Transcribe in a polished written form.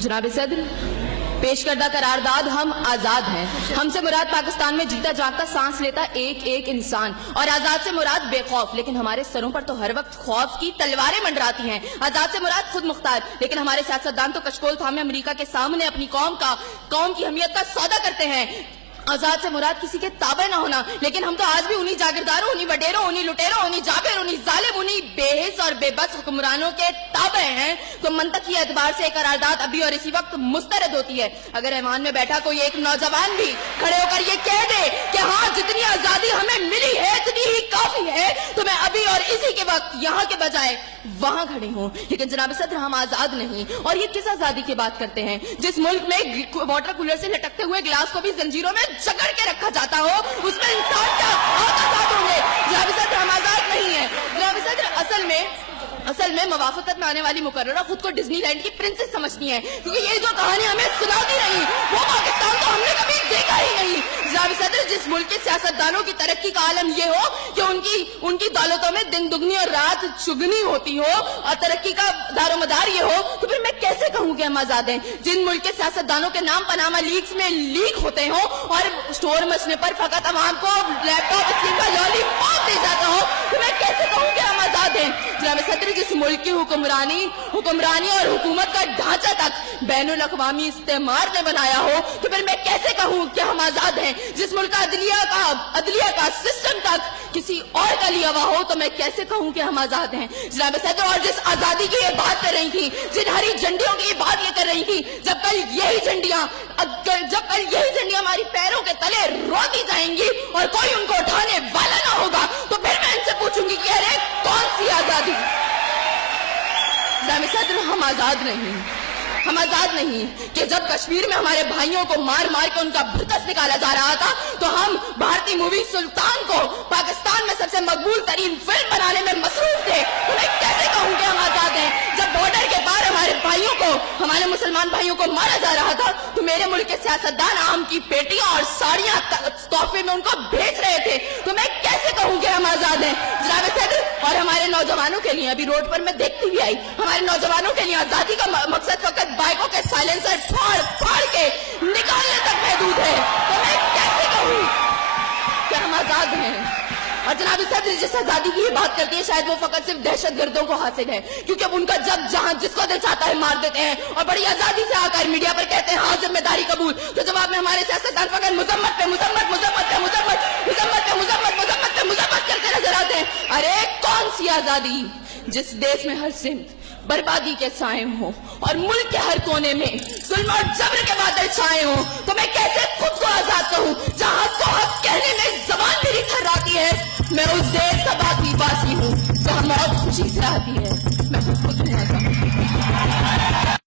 जनाब सदर, पेश करदा करारदाद हम आजाद हैं। हमसे मुराद पाकिस्तान में जीता जागता सांस लेता एक एक इंसान, और आजाद से मुराद बेखौफ, लेकिन हमारे सरों पर तो हर वक्त खौफ की तलवारें मंडराती हैं। आजाद से मुराद खुद मुख्तार, लेकिन हमारे सियासतदान तो कशकोल थामे अमेरिका के सामने अपनी कौम की हमियत का सौदा करते हैं। आजाद से मुराद किसी के ताबे ना होना, लेकिन हम तो आज भी उन्हीं जागीरदारों, उन्हीं वडेरों, उन्हीं लुटेरों, उन्हीं जाबिर, उन्हीं जालिम, उन्हीं बेहिस और बेबस हुक्मरानों के ताबे हैं। तो मंतकी एतबार से करारदाद अभी और इसी वक्त मुस्तरद होती है। अगर ऐवान में बैठा कोई एक नौजवान भी खड़े होकर ये कह दे कि हाँ, जितनी आजादी हमें मिली है इतनी ही काफी है, तो मैं अभी और इसी के वक्त यहाँ के बजाय वहां खड़ी हूँ। लेकिन जनाब सदर, हम आजाद नहीं। और ये किस आजादी की बात करते हैं जिस मुल्क में वाटर कूलर से लटकते हुए गिलास को भी जंजीरों में जकड़ के रखा जाता हो, उसमें इंसान क्या आजाद होंगे? जनाब सदर, हम आजाद नहीं है। जनाब सदर, असल में मवाफकत में आने वाली मुकर्ररा खुद को डिज्नीलैंड की प्रिंसेस समझती है, क्योंकि ये जो कहानी हमें सुनाती रही वो पाकिस्तान तो हमने कभी देखा ही नहीं। जनाब सदर, जिस मुल्क के सियासतदानों की तरक्की का आलम ये हो कि उनकी दौलतों में दिन दुगनी और रात चुगनी होती हो, और तरक्की का दारोमदार ये हो, तो फिर मैं कैसे कहूँ कि हम आजाद हैं? जिन मुल्क के सियासतदानों के नाम पनामा लीक्स में लीक होते हो और स्टोर मचने पर फकत अवाम को लैपटॉप स्क्रीन का लॉलीपॉप दे जाता हो, तो मैं कैसे कहूँ कि हम आजाद हैं? जनाब सदर, जिस मुल्क की हुक्मरानी और हुकूमत का ढांचा तक बैनुल अक़वामी इस्तेमार ने बनाया हो, तो फिर मैं कैसे कहूँ कि हम आजाद हैं? जिस मुल्क का अदलिया का सिस्टम तक किसी और का लिया हुआ हो, तो मैं कैसे कहूँ कि हम आजाद हैं? जनाब सदर, और जिस आजादी की ये बात कर रही थी, जिन हरी झंडियों की ये बात ये कर रही थी, जब कल यही झंडियां हमारी पैरों के तले रोती जाएंगी और कोई उनको उठाने वाला ना होगा, तो फिर मैं इनसे पूछूंगी कि अरे कौन सी आजादी? जनाब सदर, हम आजाद नहीं कि जब कश्मीर में हमारे भाइयों को मार मार के उनका भुतस निकाला जा रहा था, तो हम भारतीय मूवी सुल्तान को पाकिस्तान में सबसे मकबूल तरीन फिल्म बनाने में मसरूफ थे। तो मैं कैसे कहूँ कि हम आजाद हैं? जब बॉर्डर के पार हमारे मुसलमान भाइयों को मारा जा रहा था, तो मेरे मुल्क के सियासतदान आम की पेटियां और साड़ियां तोहफे में उनको भेज रहे थे। तो मैं कैसे कहूँ कि हम आजाद हैं? जनाब सदर, और हमारे नौजवानों के लिए, अभी रोड पर मैं देखती भी आई, हमारे नौजवानों के लिए आजादी का मकसद फकत बाइकों के साइलेंसर फाड़ के निकालने तक महदूद है। तो मैं कैसे कहूँ कि हम आजाद हैं? और जनाब सदर, जिस आजादी की ये बात करती है, शायद वो फकत सिर्फ दहशतगर्दों को हासिल है, क्योंकि अब उनका जब जहां जिसको दिल चाहता है मार देते हैं, और बड़ी आजादी से आकर मीडिया पर कहते हैं हाँ जिम्मेदारी कबूल। तो जवाब में हमारे सियासतदान फकत मुजम्मत करते नजर आते हैं। अरे कौन सी आजादी जिस देश में हर सिमत बर्बादी के साए हो और मुल्क के हर कोने में जुल्म और जबर के बादल छाए हो? तो मैं कैसे खुद को आजाद कहूँ जहाँ को हक कहने में जबान मेरी थर्राती है? मैं उस देश का बासी हूँ जहाँ मौत खुशी से आती है। मैं खुद को